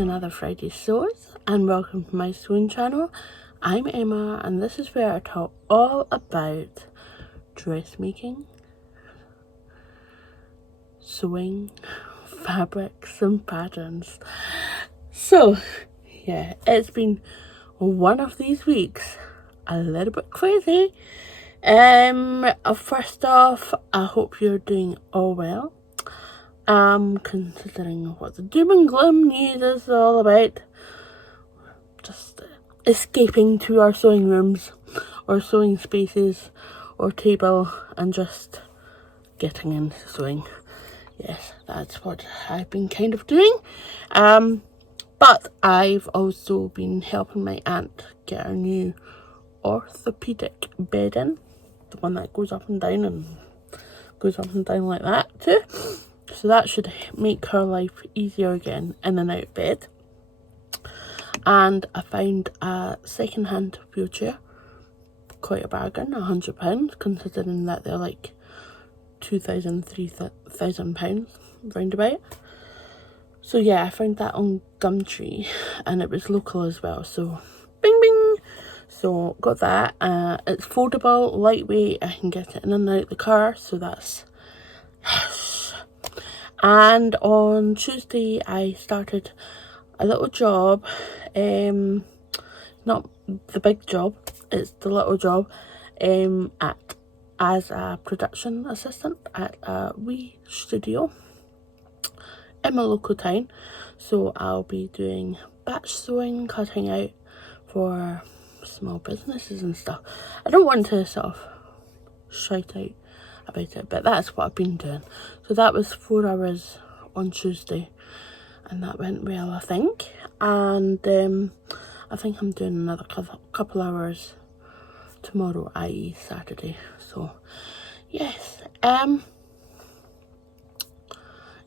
to another Friday Sews and welcome to my sewing channel. I'm Emma and this is where I talk all about dressmaking, sewing, fabrics and patterns. So yeah, it's been one of these weeks a little bit crazy. First off, I hope you're doing all well. Considering what the doom and gloom news is all about, just escaping to our sewing rooms or sewing spaces or table and just getting into sewing. Yes, that's what I've been kind of doing. But I've also been helping my aunt get a new orthopedic bed in, the one that goes up and down like that too. So that should make her life easier again in and out of bed. And I found a second-hand wheelchair, quite a bargain, £100, considering that they're like £2,000, £3,000 roundabout. So yeah, I found that on Gumtree and it was local as well, so bing bing. So got that. It's foldable, lightweight, I can get it in and out the car, so that's and on Tuesday I started a little job, not the big job, it's the little job, as a production assistant at a wee studio in my local town. So I'll be doing batch sewing, cutting out for small businesses and stuff. I don't want to sort of shout out about it, but that's what I've been doing. So that was 4 hours on Tuesday and that went well, I think. And I think I'm doing another couple hours tomorrow, i.e. Saturday. So yes,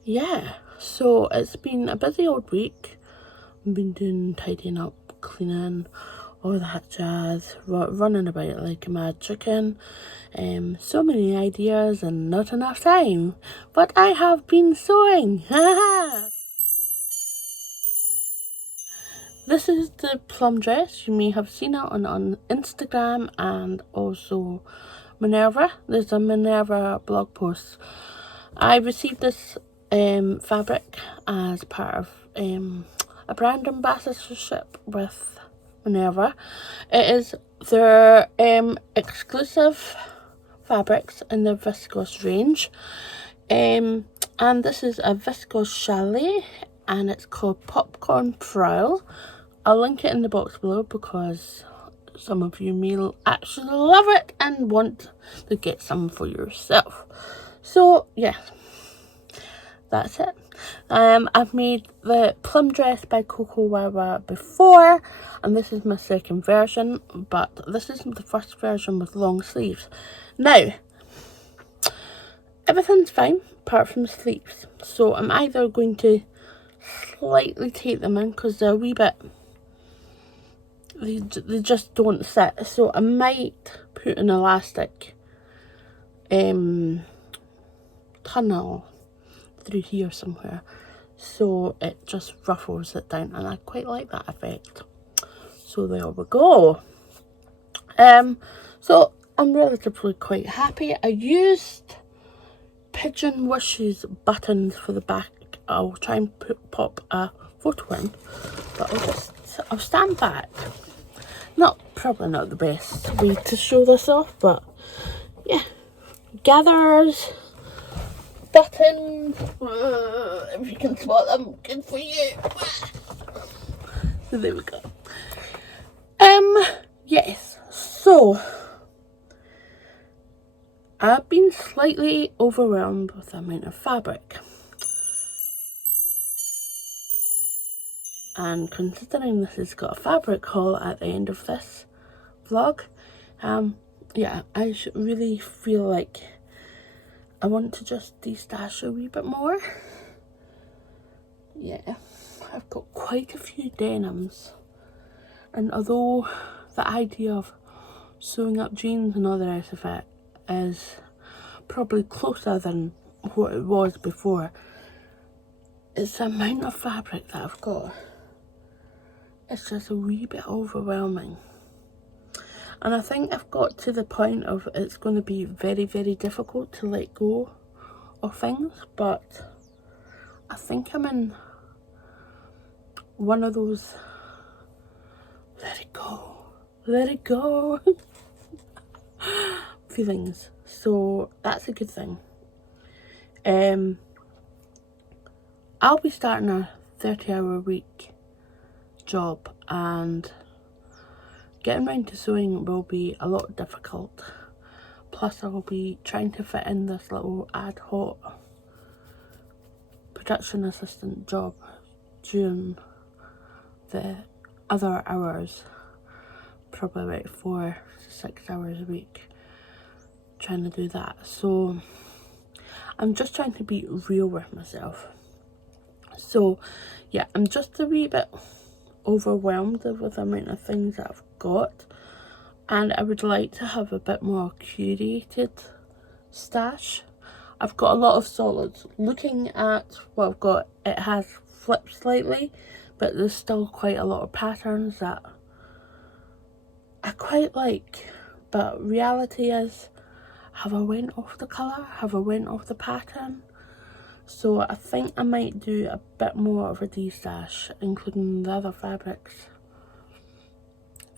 yeah, so it's been a busy old week. I've been doing tidying up, cleaning, all that jazz, running about like a mad chicken. So many ideas and not enough time, but I have been sewing. This is the plum dress. You may have seen it on Instagram and also Minerva. There's a Minerva blog post. I received this fabric as part of a brand ambassadorship with Minerva. It is their exclusive fabrics in the Viscose range, and this is a Viscose chalet and it's called Popcorn Prowl. I'll link it in the box below because some of you may actually love it and want to get some for yourself. So yeah, that's it. I've made the plum dress by KoFi before, and this is my second version, but this isn't the first version with long sleeves. Now, everything's fine apart from the sleeves, so I'm either going to slightly take them in because they're a wee bit, they just don't sit, so I might put an elastic tunnel through here somewhere so it just ruffles it down, and I quite like that effect. So there we go. So I'm relatively quite happy. I used Pigeon Wishes buttons for the back. I'll try and pop a photo in, but I'll stand back. Probably not the best way to show this off, but yeah, gathers, buttons, if you can spot them, good for you. So there we go. Yes, so I've been slightly overwhelmed with the amount of fabric, and considering this has got a fabric haul at the end of this vlog, yeah, I really feel like I want to just de-stash a wee bit more. Yeah, I've got quite a few denims, and although the idea of sewing up jeans and all the rest of it is probably closer than what it was before, it's the amount of fabric that I've got. it's just a wee bit overwhelming. And I think I've got to the point of it's going to be very, very difficult to let go of things, but I think I'm in one of those let it go feelings. So that's a good thing. I'll be starting a 30-hour week job, and getting round to sewing will be a lot difficult. Plus I will be trying to fit in this little ad hoc production assistant job during the other hours, probably about 4 to 6 hours a week, trying to do that. So I'm just trying to be real with myself. So yeah, I'm just a wee bit overwhelmed with the amount of things that I've got, and I would like to have a bit more curated stash. I've got a lot of solids. Looking at what I've got, it has flipped slightly, but there's still quite a lot of patterns that I quite like. But reality is, have I went off the colour? Have I went off the pattern? So I think I might do a bit more of a de-stash, including the other fabrics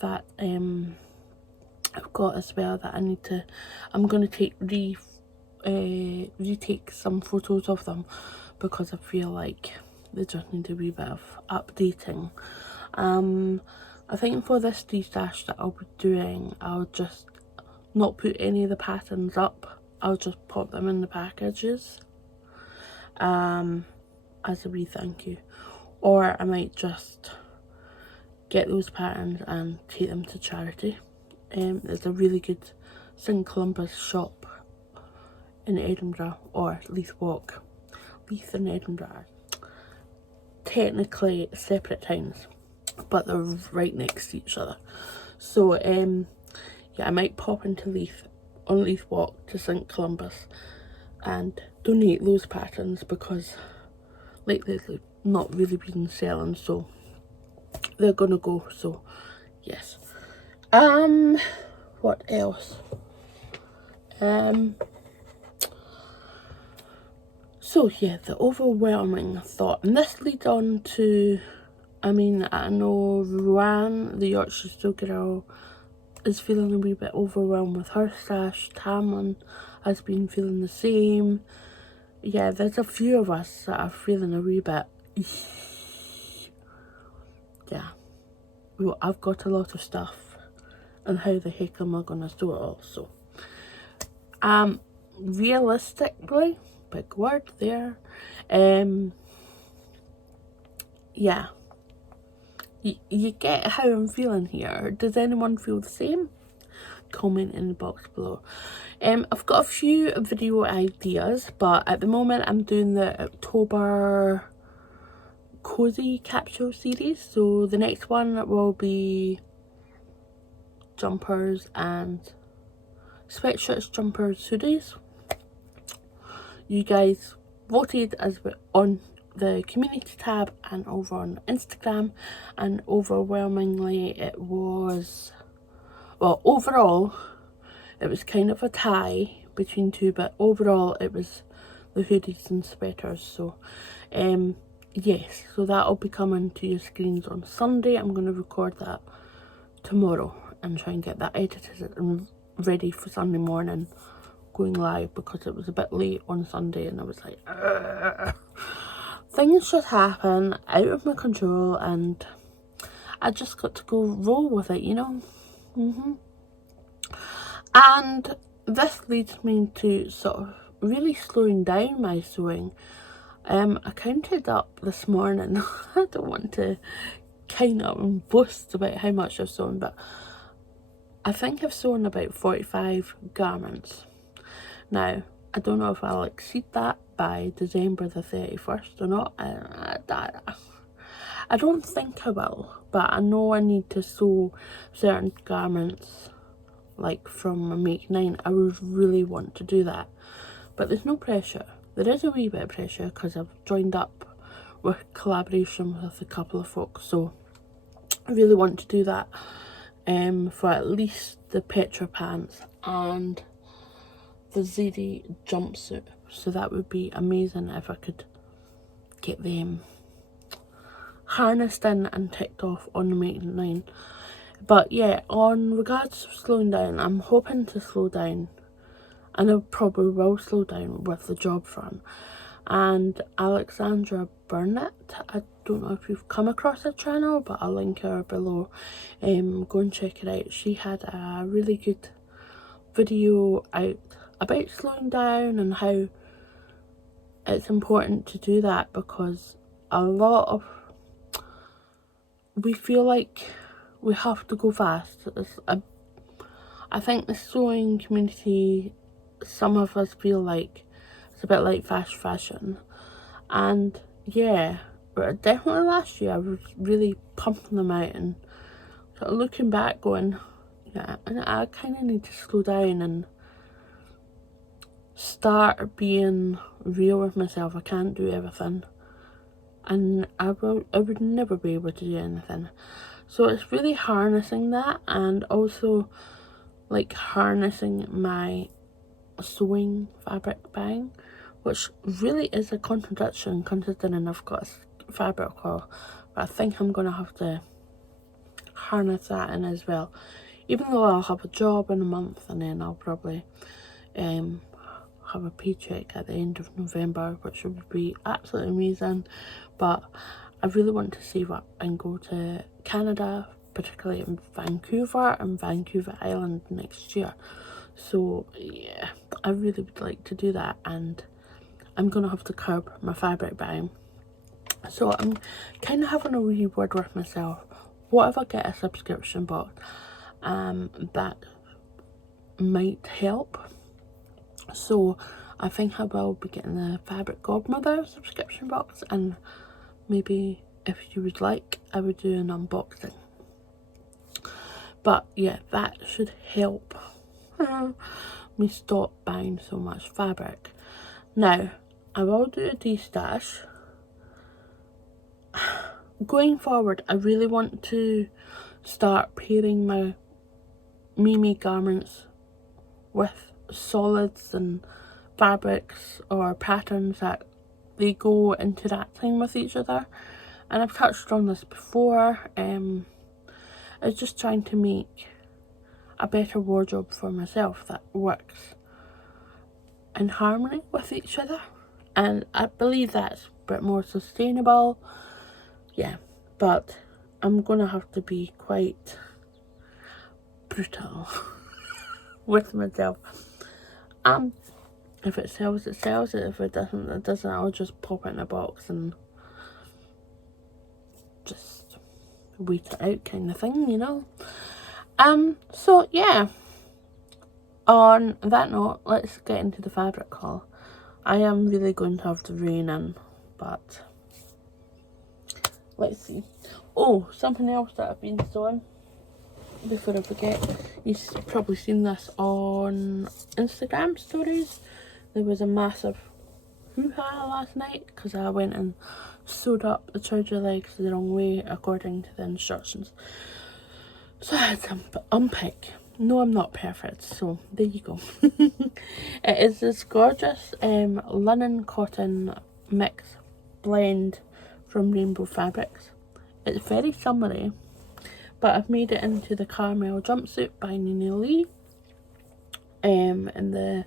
that I've got as well, that I need to, I'm going to retake some photos of them, because I feel like they just need a wee bit of updating. I think for this de-stash that I'll be doing, I'll just not put any of the patterns up. I'll just pop them in the packages as a wee thank you, or I might just get those patterns and take them to charity. There's a really good St Columba's shop in Edinburgh, or Leith Walk. Leith and Edinburgh are technically separate towns, but they're right next to each other. So yeah, I might pop into Leith on Leith Walk to St Columba's and donate those patterns, because lately they've not really been selling, so they're gonna go. So yes. What else? So yeah, the overwhelming thought, and this leads on to, I mean, I know Ruan, the Yorkshire Stow girl, is feeling a wee bit overwhelmed with her stash. Tamlin has been feeling the same. Yeah, there's a few of us that are feeling a wee bit, yeah, well, I've got a lot of stuff, and how the heck am I gonna do it all? So realistically, big word there, yeah, you get how I'm feeling here. Does anyone feel the same? Comment in the box below. I've got a few video ideas, but at the moment I'm doing the October cozy capsule series, so the next one will be jumpers and sweatshirts, jumpers, hoodies. You guys voted as on the community tab and over on Instagram, and overwhelmingly it was, well, overall it was kind of a tie between two, but overall it was the hoodies and sweaters. So yes, so that'll be coming to your screens on Sunday. I'm going to record that tomorrow and try and get that edited and ready for Sunday morning going live, because it was a bit late on Sunday and I was like, ugh. Things just happen out of my control, and I just got to go roll with it, you know. And this leads me to sort of really slowing down my sewing. I counted up this morning. I don't want to kind of boast about how much I've sewn, but I think I've sewn about 45 garments. Now, I don't know if I'll exceed that by December the 31st or not. I don't think I will, but I know I need to sew certain garments, like from make 9. I would really want to do that, but there's no pressure. There is a wee bit of pressure because I've joined up with collaboration with a couple of folks, so I really want to do that for at least the Petra pants and the ZD jumpsuit. So that would be amazing if I could get them harnessed in and ticked off on the maiden line. But yeah, on regards to slowing down, I'm hoping to slow down, and I probably will slow down with the job front. And Alexandra Burnett, I don't know if you've come across her channel, but I'll link her below. Go and check it out. She had a really good video out about slowing down and how it's important to do that, because a lot of we feel like we have to go fast. I think the sewing community, some of us feel like it's a bit like fast fashion. And yeah, but definitely last year I was really pumping them out and sort of looking back going, yeah, and I kind of need to slow down and start being real with myself. I can't do everything, and I would never be able to do anything. So it's really harnessing that, and also like harnessing my sewing fabric buying, which really is a contradiction considering I've got a fabric haul. But I think I'm gonna have to harness that in as well, even though I'll have a job in a month, and then I'll probably have a paycheck at the end of November, which would be absolutely amazing. But I really want to save up and go to Canada, particularly in Vancouver and Vancouver Island next year. So yeah, I really would like to do that, and I'm gonna have to curb my fabric buying. So I'm kind of having a wee word with myself. What if I get a subscription box? That might help. So I think I will be getting the Fabric Godmother subscription box, and maybe if you would like, I would do an unboxing. But yeah, that should help me stop buying so much fabric. Now, I will do a de-stash. Going forward, I really want to start pairing my Mimi garments with solids and fabrics or patterns that they go into that time with each other. And I've touched on this before. It's just trying to make a better wardrobe for myself that works in harmony with each other, and I believe that's a bit more sustainable. Yeah, but I'm gonna have to be quite brutal with myself. If it sells, it sells. If it doesn't, it doesn't. I'll just pop it in a box and just wait it out, kind of thing, you know. So yeah, on that note, let's get into the fabric haul. I am really going to have to rein in, but let's see. Oh, something else that I've been sewing before I forget. You've probably seen this on Instagram stories. There was a massive hoo-ha last night because I went and sewed up the trouser legs the wrong way according to the instructions. So I had to unpick. No, I'm not perfect, so there you go. It is this gorgeous linen cotton mix blend from Rainbow Fabrics. It's very summery, but I've made it into the caramel jumpsuit by Nina Lee in the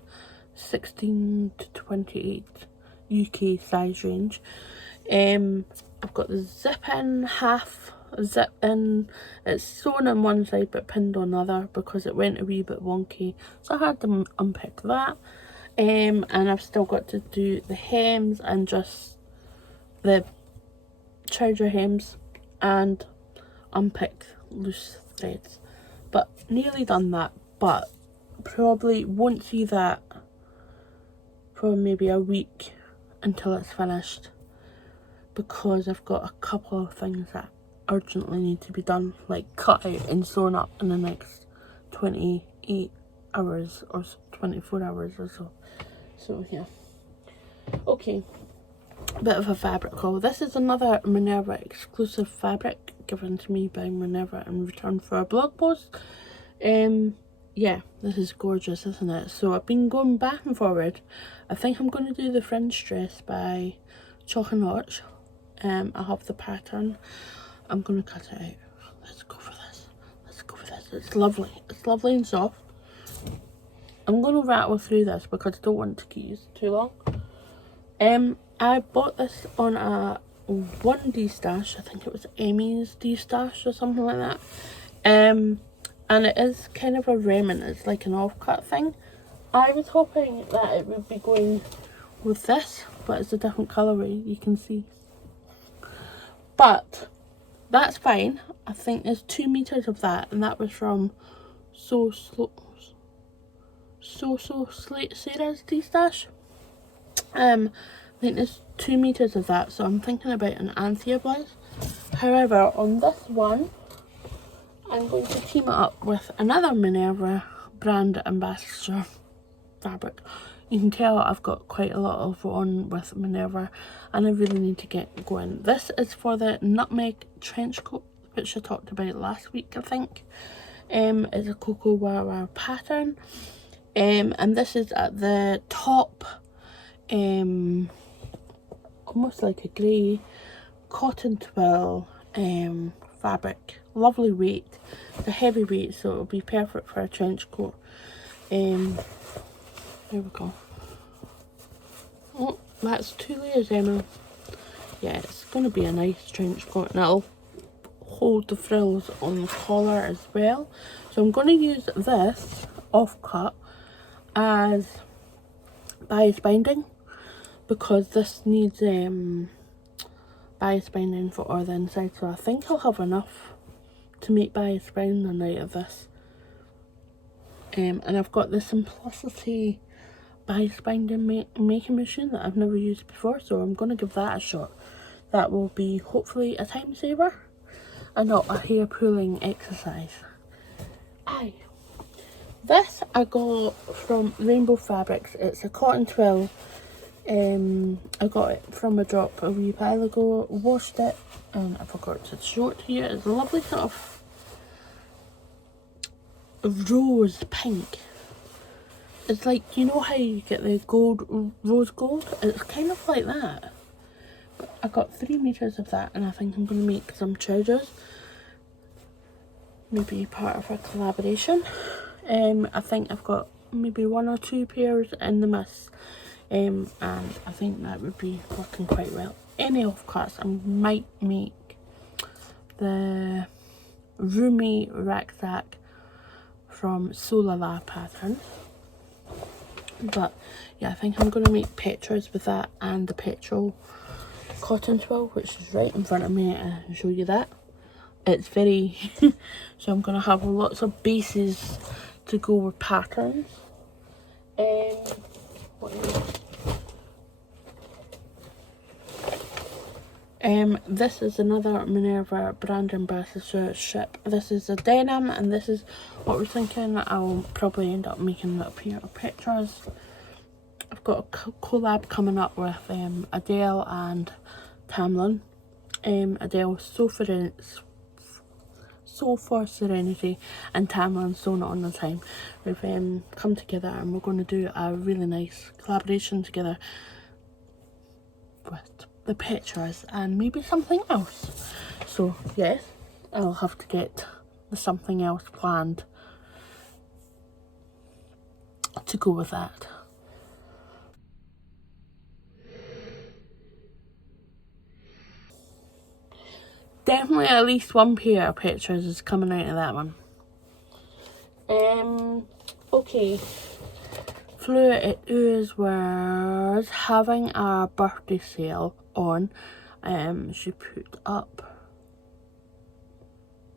16 to 28 UK size range. I've got the zip-in, half zip-in. It's sewn on one side but pinned on the other because it went a wee bit wonky, so I had to unpick that. And I've still got to do the hems and just the trouser hems and unpick loose threads, but nearly done that. But probably won't see that for maybe a week until it's finished, because I've got a couple of things that urgently need to be done, like cut out and sewn up in the next 28 hours or 24 hours or so. So yeah, okay, bit of a fabric haul. This is another Minerva exclusive fabric given to me by Minerva in return for a blog post. Yeah, this is gorgeous, isn't it? So I've been going back and forward. I think I'm going to do the fringe dress by Chalk and Notch. I have the pattern. I'm going to cut it out. Let's go for this. Let's go for this. It's lovely. It's lovely and soft. I'm going to rattle through this because I don't want to keep it too long. I bought this on a 1D stash. I think it was Amy's D stash or something like that. And it is kind of a remnant. It's like an offcut thing. I was hoping that it would be going with this, but it's a different colourway, you can see. But that's fine. I think there's 2 meters of that, and that was from Sarah's D stash. I think there's 2 meters of that, so I'm thinking about an Anthea blouse. However, on this one, I'm going to team it up with another Minerva brand ambassador fabric. You can tell I've got quite a lot of on with Minerva, and I really need to get going. This is for the nutmeg trench coat, which I talked about last week, I think. It's a Cocoa Wara pattern. And this is at the top, almost like a grey cotton twill fabric. Lovely weight. It's a heavy weight, so it'll be perfect for a trench coat. There we go. Oh, that's 2 layers, Emma. Yeah, it's going to be a nice trench coat, and it'll hold the frills on the collar as well. So I'm going to use this offcut as bias binding, because this needs bias binding for all the inside, so I think I'll have enough to make bias binding out of this. And I've got the Simplicity bias binding making machine that I've never used before, so I'm going to give that a shot. That will be hopefully a time saver and not a hair pulling exercise. Aye. This I got from Rainbow Fabrics. It's a cotton twill. I got it from a drop a wee while ago, washed it, and I forgot to show it to you. It's a lovely sort of rose pink. It's like, you know how you get the gold, rose gold? It's kind of like that. I got 3 meters of that, and I think I'm going to make some trousers. Maybe part of a collaboration. I think I've got maybe 1 or 2 pairs in the mist. And I think that would be working quite well. Any offcuts, I might make the Roomy Rucksack from Solala pattern. But yeah, I think I'm going to make Petras with that, and the petrol cotton twill, which is right in front of me, and I'll show you that. It's very so I'm going to have lots of bases to go with patterns. What else? This is another Minerva brand ambassadorship. This is a denim, and this is what we're thinking. I'll probably end up making a pair of pictures. I've got a collab coming up with Adele and Tamlin. Adele So for Serenity, and Tamlin So Not On The Time. We've come together, and we're going to do a really nice collaboration together with the pictures and maybe something else. So yes, I'll have to get the something else planned to go with that. Definitely at least 1 pair of pictures is coming out of that one. Okay. Fluid Ooze was having a birthday sale on. She put up,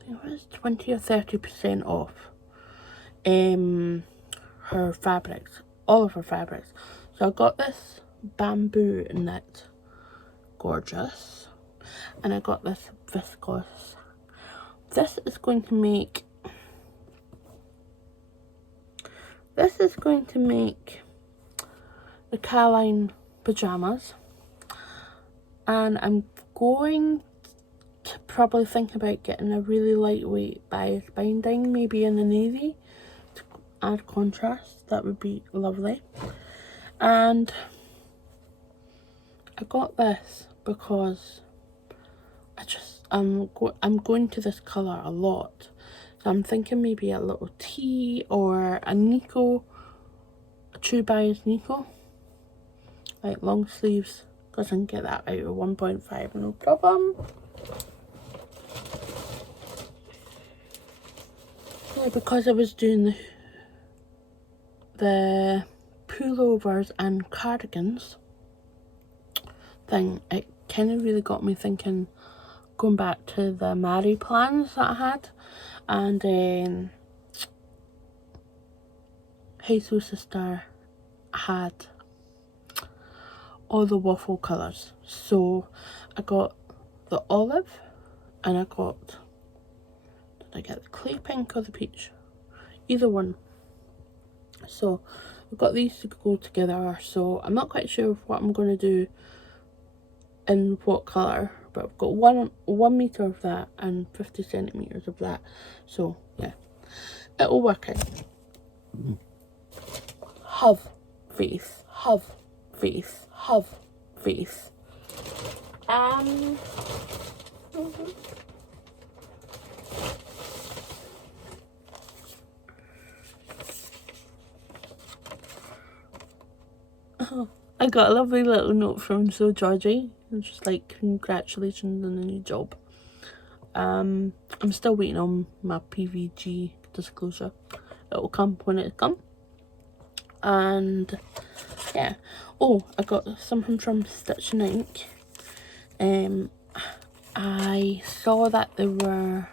I think it was 20 or 30% off her fabrics, all of her fabrics. So I got this bamboo knit, gorgeous, and I got this viscose. This is going to make the Caline pajamas, and I'm going to probably think about getting a really lightweight bias binding, maybe in the navy, to add contrast. That would be lovely. And I got this because I'm going to this colour a lot. So I'm thinking maybe a little tea or a Nico, a true bias Nico, like long sleeves, because I can get that out of 1.5 no problem. Yeah, because I was doing the pullovers and cardigans thing, it kind of really got me thinking, going back to the Mary plans that I had, and Jesus Sister had all the waffle colours. So I got the olive, and I got, did I get the clay pink or the peach? Either one. So I've got these to go together, so I'm not quite sure what I'm going to do in what colour, but I've got 1 metre of that and 50 centimetres of that, so yeah, it'll work out. Have faith, have faith, have faith. I got a lovely little note from Georgies. Just like, congratulations on the new job. I'm still waiting on my PVG disclosure. It'll come when it comes. And yeah. Oh, I got something from Stitch and Ink. I saw that there were,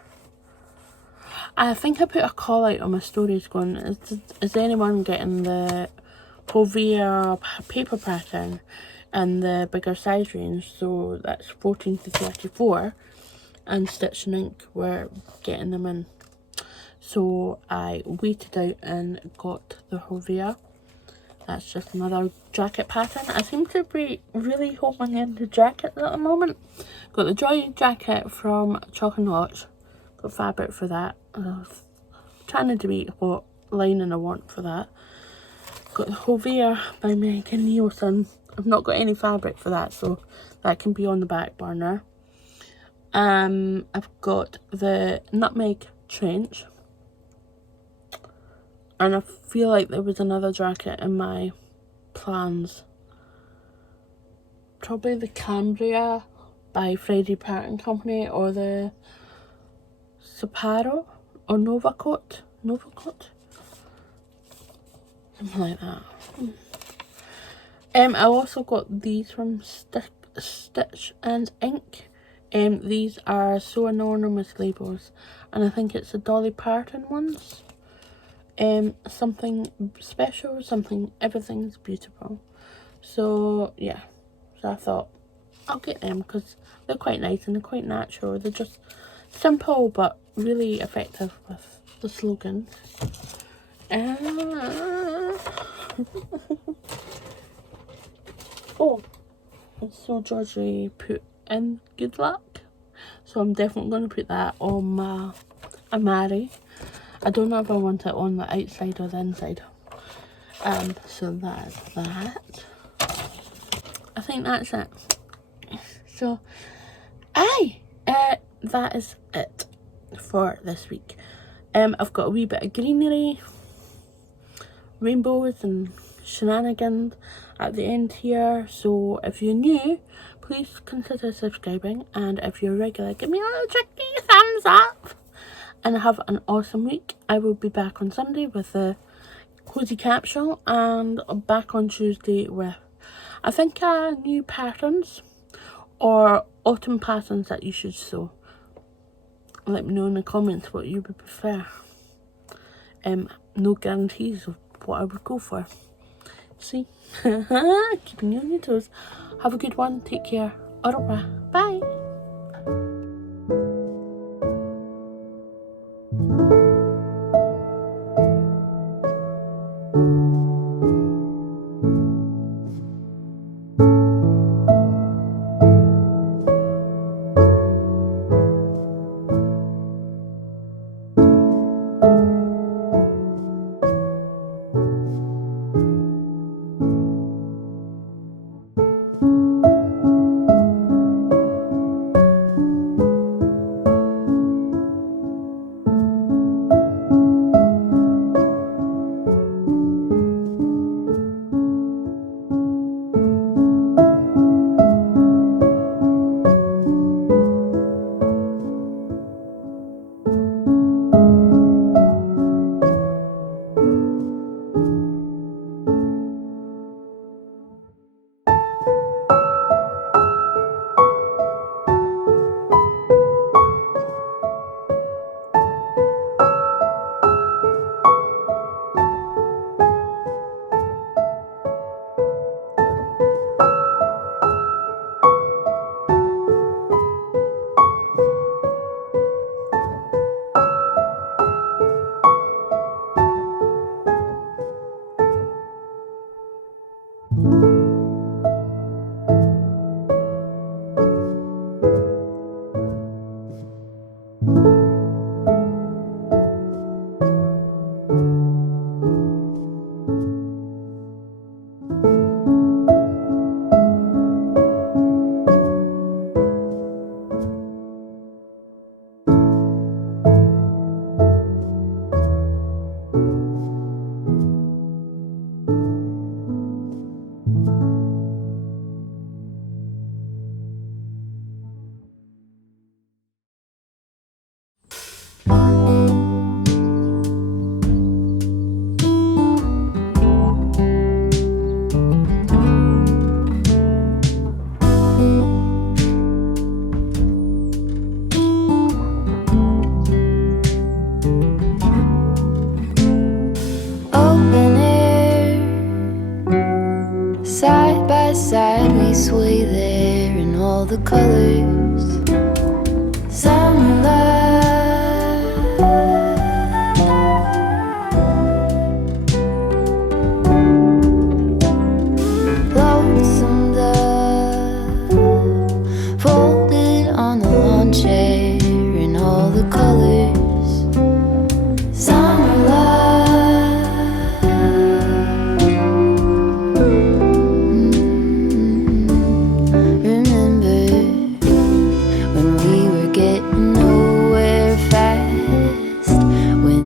I think I put a call out on my stories going, is anyone getting the KoFi paper pattern and the bigger size range? So that's 14 to 34, and Stitch and Ink were getting them in. So I waited out and got the KoFi. That's just another jacket pattern. I seem to be really homing into jackets at the moment. Got the Joy jacket from Chalk and Notch. Got fabric for that. I was trying to debate what lining I want for that. Got the KoFi by Megan Nielsen. I've not got any fabric for that, so that can be on the back burner. I've got the Nutmeg Trench. And I feel like there was another jacket in my plans. Probably the Cambria by Freddie Pattern Company, or the Saparo or Novacoat. Something like that. I also got these from Stitch and Ink. These are So Anonymous labels, and I think it's the Dolly Parton ones. Something special, something, everything's beautiful. So yeah, so I thought I'll get them because they're quite nice and they're quite natural. They're just simple but really effective with the slogan. Oh, and so Georgie put in good luck, so I'm definitely going to put that on my Amari. I don't know if I want it on the outside or the inside. So that's that. I think that's it. So, that is it for this week. I've got a wee bit of greenery, rainbows and shenanigans at the end here. So if you're new, please consider subscribing, and if you're regular, give me a little tricky thumbs up. And have an awesome week. I will be back on Sunday with the cozy capsule, and back on Tuesday with, I think, new patterns or autumn patterns that you should sew. Let me know in the comments what you would prefer. No guarantees of what I would go for. See? Keeping you on your toes. Have a good one. Take care. Au revoir. Bye. the colors